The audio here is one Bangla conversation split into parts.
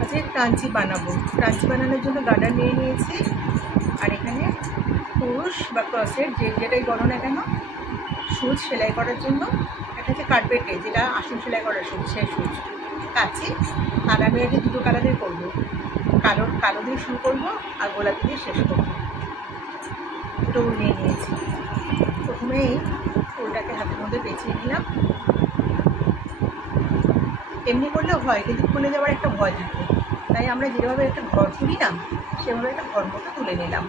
আজকে ক্রাঞ্চি বানাবো। ক্রাঞ্চি বানানোর জন্য গার্ডার নিয়ে নিয়েছি, আর এখানে পুরুষ বা ক্রসের যেটাই বলো না কেন সুচ সেলাই করার জন্য এটা হচ্ছে কার্পেটে, যেটা আসন সেলাই করার সুচ, সেই সুচ কাছে। আর আমি আগে দুটো কালারের করবো, কালো দিয়ে শুরু করবো আর গোলাপি দিয়ে শেষ করবো। দুটো উল নিয়ে নিয়েছি। প্রথমেই উলটাকে হাতের মধ্যে পেঁচিয়ে নিলাম। এমনি করলেও হয়, কিন্তু খুলে যাওয়ার একটা ভয় থাকে, তাই আমরা যেভাবে একটা ঘর তুলি না, সেভাবে একটা ঘর মতো তুলে নিলাম,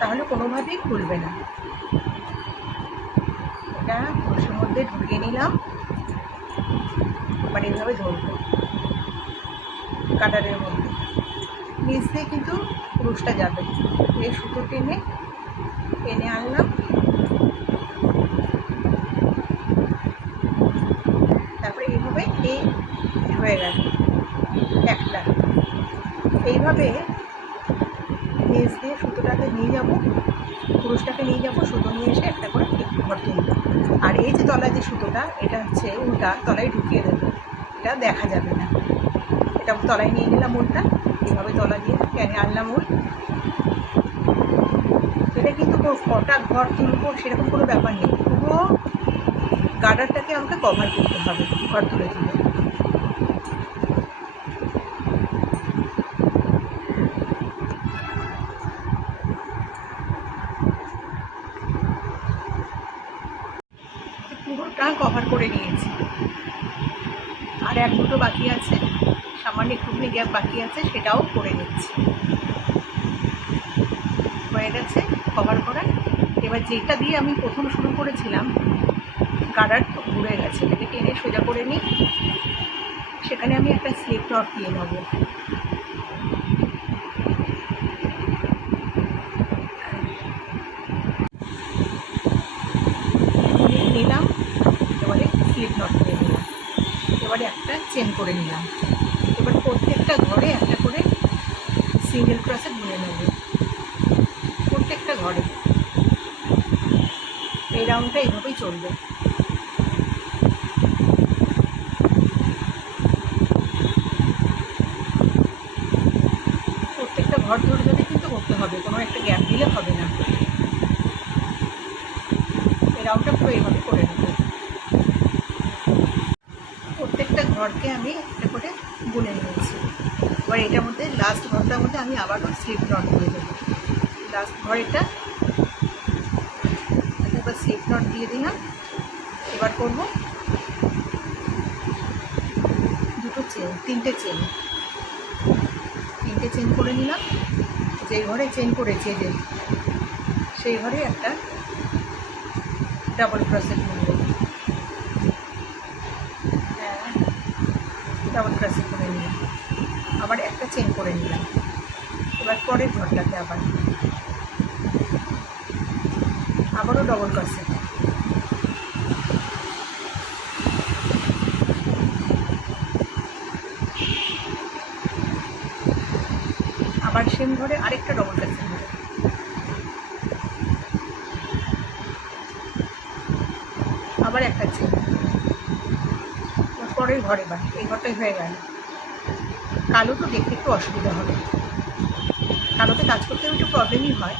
তাহলে কোনোভাবেই খুলবে না। এটা ক্রোশের মধ্যে ঢুকিয়ে নিলাম। মানে এইভাবে ধরবো কাটারের মধ্যে, নিচ দিয়ে কিন্তু ক্রোশটা যাবে। এই সুতো টেনে আনলাম। তারপরে এইভাবে এই হয়ে গেল একটা। এইভাবে নিচ দিয়ে সুতোটাকে নিয়ে যাব, ক্রোশটাকে নিয়ে যাব, সুতো নিয়ে এসে একটা করে ঘর তুলব। আর এই যে তলায় যে সুতোটা, এটা হচ্ছে উল্টা তলায় ঢুকিয়ে দেবো, এটা দেখা যাবে না। এটা তলায় নিয়ে নিলাম উলটা, এইভাবে তলা দিয়ে টেনে আনলাম উল। এটা কিন্তু কটা ঘর তুলবো সেরকম কোনো ব্যাপার নেই, পুরো গার্ডারটাকে আমাকে কভার করতে হবে ঘর তুলে তুলে। পুরোটা কভার করে নিয়েছি, আর এক দুটো বাকি আছে, সামান্য একটুখানি গ্যাপ বাকি আছে, সেটাও করে নিচ্ছি। হয়ে গেছে কভার করা। এবার যেটা দিয়ে আমি প্রথম শুরু করেছিলাম, গার্ডার ঘুরে গেছে, এটাকে টেনে সোজা করে নিই। সেখানে আমি একটা স্লিপ নট দিয়ে নেবো। নিলাম, এবারে স্লিপ নট দিয়ে নিলাম। এবারে একটা চেন করে নিলাম। এবার প্রত্যেকটা ঘরে একটা করে সিঙ্গেল ক্রসে বুনে নেব, প্রত্যেকটা ঘরে। এই রাউন্ডটা এইভাবেই চলবে। প্রত্যেকটা ঘর ধরে ধরে কিন্তু করতে হবে, কোনো একটা গ্যাপ দিলে হবে না। এই রাউন্ডটা পুরো এইভাবে করে নেব। প্রত্যেকটা ঘরকে আমি একটা করে বুনে নিয়েছি। এবার এটার মধ্যে লাস্ট ঘরটার মধ্যে আমি আবারও স্লিপ নট দিয়ে দেবো। লাস্ট ঘর এটা, এবার স্লিপ নট দিয়ে দিলাম। এবার করব দুটো চেন, তিনটে চেন করে নিলাম। যে ঘরে চেন করেছে যে সেই ঘরে একটা ডাবল ক্রসেট করব, ডাবল ক্রসেট করে নিলাম। আবার একটা চেন করে নিলাম। এবার পরের ঘরটাতে আবারও ডবল ক্রসেট। আবার সেম ঘরে আরেকটা ডবল ক্রসেট হবে। আবার একটা চেন। পরের ঘরে এই ঘরটাই হয়ে গেল। কালো তো দেখতে একটু অসুবিধা হবে, কালোতে কাজ করতে একটু প্রবলেমই হয়।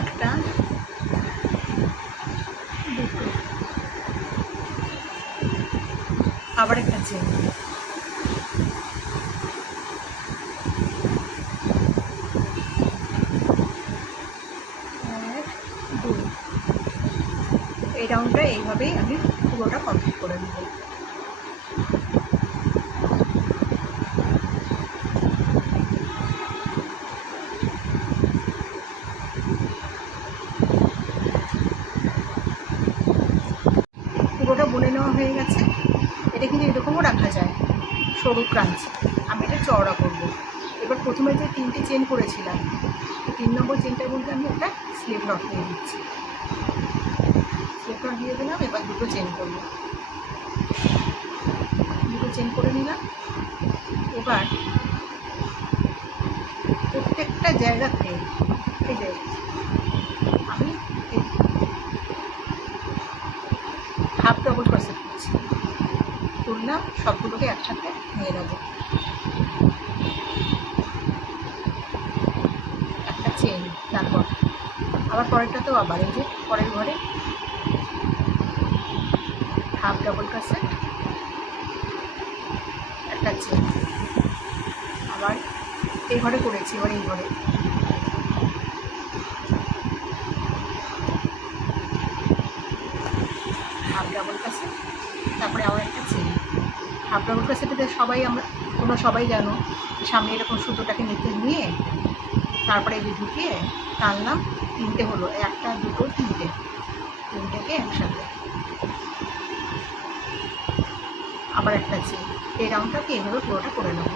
একটা, দুটো, আবার একটা চেন। এক, দুই। এই রাউন্ডটা এইভাবেই আমি পুরোটা কমপ্লিট করে নেব। পুরোটা বুনে নেওয়া হয়ে গেছে। এটা কিন্তু এরকমও রাখা যায়, সরু ক্রাঞ্চ। আমি এটা চওড়া করব। এবার প্রথমে যে তিনটে চেন করেছিলাম, 3 নম্বর চেনটার মধ্যে আমি একটা স্লিপ নট দিয়ে দিচ্ছি। স্লিপ নট দিয়ে দিলাম। এবার দুটো চেন করব, দুটো চেন করে নিলাম। এবার প্রত্যেকটা জায়গাতে এই যে আমি হাফ ডবল ক্রসেট করছি। তুলছি, তুললাম, সবগুলোকে একসাথে নিয়ে নেবো। একটা চেন, তারপর আবার পরেরটাতেও আবার এই যে পরের ঘরে হাফ ডাবল কাসেট, একটা চেন, আবার এই ঘরে করেছি, এবার এই ঘরে হাফ ডাবল কাসেট, তারপরে আবার একটা চেন। হাফ ডাবল কাসেটে সবাই জানো সামনে এরকম সুতোটাকে নিয়ে তারপরে এই যে ঢুকিয়ে টানলাম, তিনটে হলো, একটা দুটো তিনটেকে একসাথে, আবার একটা চেন। এই রাউন্ডটাকে এইভাবে পুরোটা করে নেব।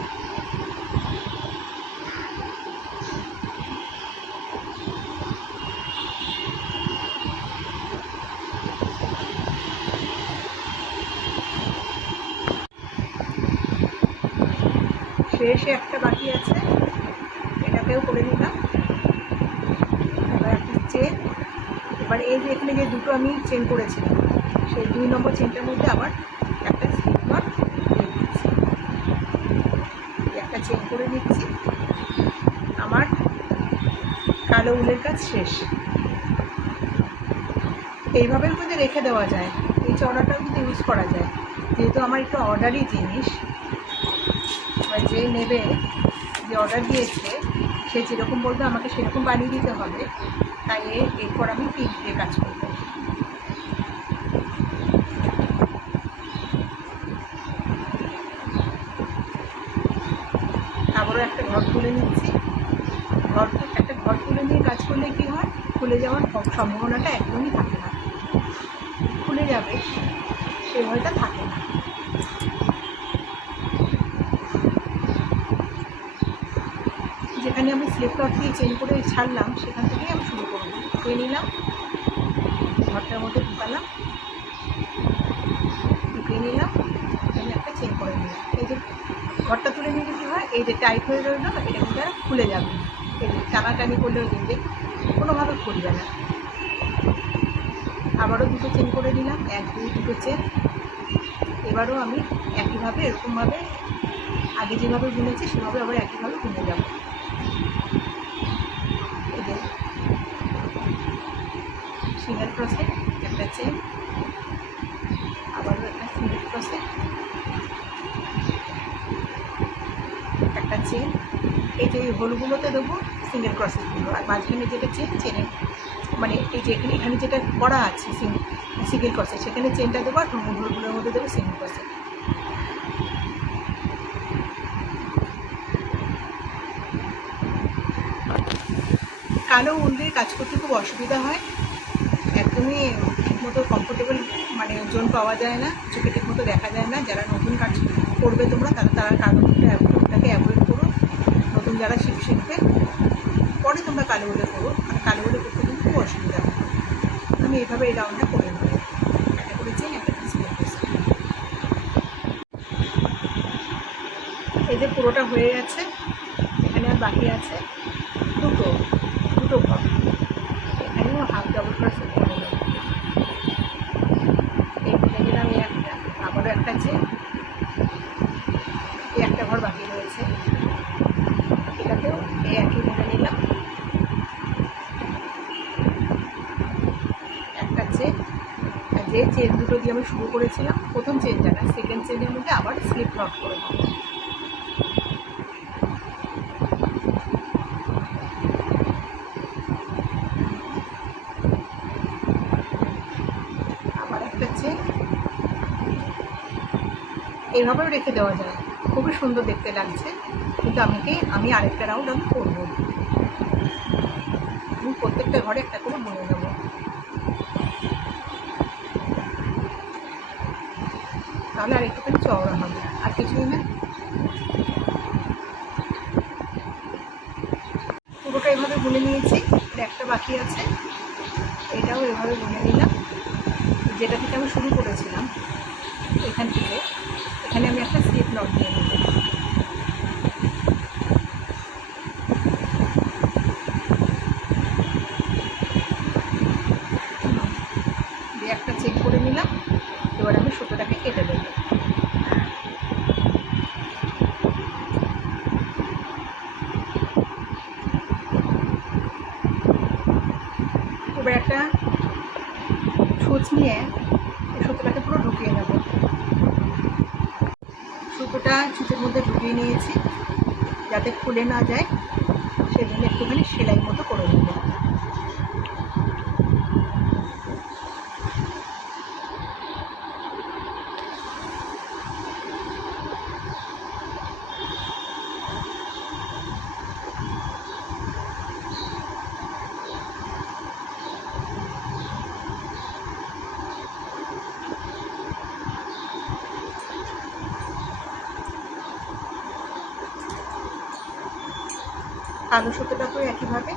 শেষে একটা বাকি আছে, এটাকেও করে নিলাম। এবার একটা চেন, এবার এই যে এখানে যে দুটো আমি চেন করেছিলাম সেই 2 নম্বর চেনটার মধ্যে আবার একটা স্লিপ নট দিয়ে দিচ্ছি, একটা চেন করে দিচ্ছি। আমার কালো উলের কাজ শেষ। এইভাবেও কিন্তু রেখে দেওয়া যায়, এই চওড়াটাও কিন্তু ইউজ করা যায়, যেহেতু আমার একটু অর্ডারই জিনিস। যে নেবে, যে অর্ডার দিয়েছে, সে যেরকম বলবে আমাকে সেরকম বানিয়ে দিতে হবে, তাই এরপর আমি পিন দিয়ে কাজ করব। আবারও একটা ঘর তুলে নিচ্ছি, একটা ঘর তুলে নিয়ে কাজ করলে কী হয়, খুলে যাওয়ার সম্ভাবনাটা একদমই থাকে না, খুলে যাবে সে ভয়টা থাকে না। যেখানে আমি স্লিপ নট দিয়ে চেন করে ছাড়লাম সেখান থেকেই আমি শুরু করব। ধুয়ে নিলাম, ঘরটার মধ্যে ঢুকালাম, ঢুকিয়ে নিলাম, আমি একটা চেন করে নিলাম। এই যে ঘরটা তুলে নিলে কী হয়, এই যে টাইট হয়ে রইল, এটা কিন্তু আর খুলে যাবে না, এই যে টানাটানি করলেও কিন্তু কোনোভাবে খুলবে না। আবারও দুটো চেন করে নিলাম, 1 2 দুটো চেন। এবারও আমি একইভাবে এরকমভাবে আগে যেভাবে বুনেছি সেভাবে আবার একইভাবে বুনে যাব। এই যে সিঙ্গেল ক্রোশেট, একটা চেন, আবারও একটা সিঙ্গেল ক্রোশেট, একটা চেন। এই যে হোলগুলোতে দেবো সিঙ্গেল ক্রোশেটগুলো, আর মাঝখানে যেটা চেনের মানে এই যে এখানে যেটা করা আছে সিঙ্গেল ক্রোশেট, সেখানে চেনটা দেবো, আর হোলগুলোর মধ্যে দেবো সিঙ্গেল ক্রোশেট। কালো উল দিয়ে কাজ করতে খুব অসুবিধা হয়, একদমই ঠিকমতো কমফোর্টেবল জোন পাওয়া যায় না, চোখে ঠিকমতো দেখা যায় না। যারা নতুন কাজ করবে তোমরা তারা কালোটাকে অ্যাভয়েড করো। নতুন যারা শিখবে পরে তোমরা কালো উলে করো, আর কালো উলে করতে কিন্তু খুব অসুবিধা হয়। আমি এইভাবে এই রাউন্ডটা করে নেবো, একটা করে চেন, একটা সিঙ্গেল ক্রোশেট। এই যে পুরোটা হয়ে গেছে, এখানে আর বাকি আছে দুটো ঘর, এখানেও হাফ ডাবল ক্রোশেট করে নেব। এই খুলে নিলাম, এই একটা, আবারও একটা চেন, এই একটা ঘর বাকি রয়েছে, এটাতেও এই একই বুনে নিলাম, একটা চেন। আর যে চেন দুটো দিয়ে আমি শুরু করেছিলাম, প্রথম চেনটা না, সেকেন্ড চেনের মধ্যে আবার স্লিপ নট করে নেব। আবার একটা চেন, এইভাবেও রেখে দেওয়া যায়, খুবই সুন্দর দেখতে লাগছে। কিন্তু আমি আরেকটা রাউন্ড আমি করবো, আমি প্রত্যেকটা ঘরে একটা করে বুনে নেবো। তাহলে আর একটুখানি চওড়া হবে, আর কিছুই না। পুরোটা এভাবে বুনে নিয়েছি, আর একটা বাকি আছে, এটাও এভাবে বুনে নিলাম। যেটা থেকে আমি শুরু করেছিলাম এখান থেকে, এখানে আমি একটা স্লিপ নট দিয়ে নেব। দিয়ে একটা চেক করে নিলাম। এবার এবার আমি সুতোটাকে কেটে দেবো। এবার একটা ছুঁচ নিয়ে সুতোটাকে পুরো ঢুকিয়ে নেব। সুতোটা ছুঁচের মধ্যে ঢুকিয়ে নিয়েছি যাতে খুলে না যায়, সেজন্য একটুখানি সেলাই মতো করে নেব। কালো সুতোটাকেও একইভাবে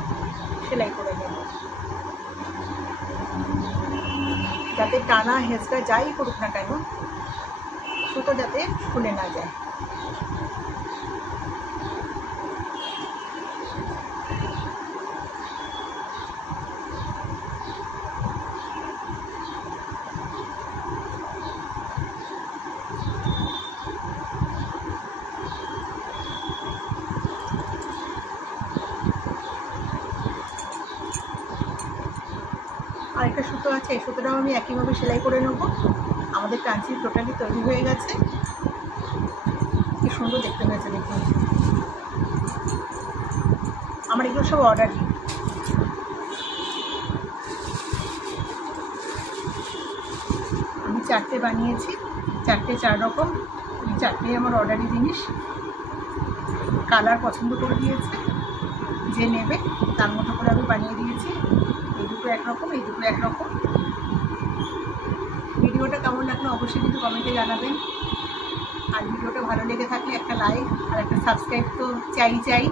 সেলাই করে নেব, যাতে টানা হেঁচড়া যাই করুক না কেন সুতো যাতে খুলে না যায়। আরেকটা সুতো আছে, এই সুতোটাও আমি একইভাবে সেলাই করে নেব। আমাদের কাঞ্চি টোটালি তৈরি হয়ে গেছে। কি সুন্দর দেখতে হয়েছে দেখুন। আমার এগুলো সব অর্ডারই। আমি 4টে বানিয়েছি, 4টে 4 রকম, 4টেই আমার অর্ডারি জিনিস। কালার পছন্দ করে দিয়েছে যে নেবে, তার মতো করে আমি বানিয়ে দিয়েছি। এই দুটো একরকম, এই দুটো একরকম। ভিডিওটা কেমন লাগলো অবশ্যই কিন্তু কমেন্টে জানাবেন। আর ভিডিওটা ভালো লেগে থাকলে একটা লাইক আর একটা সাবস্ক্রাইব তো চাই।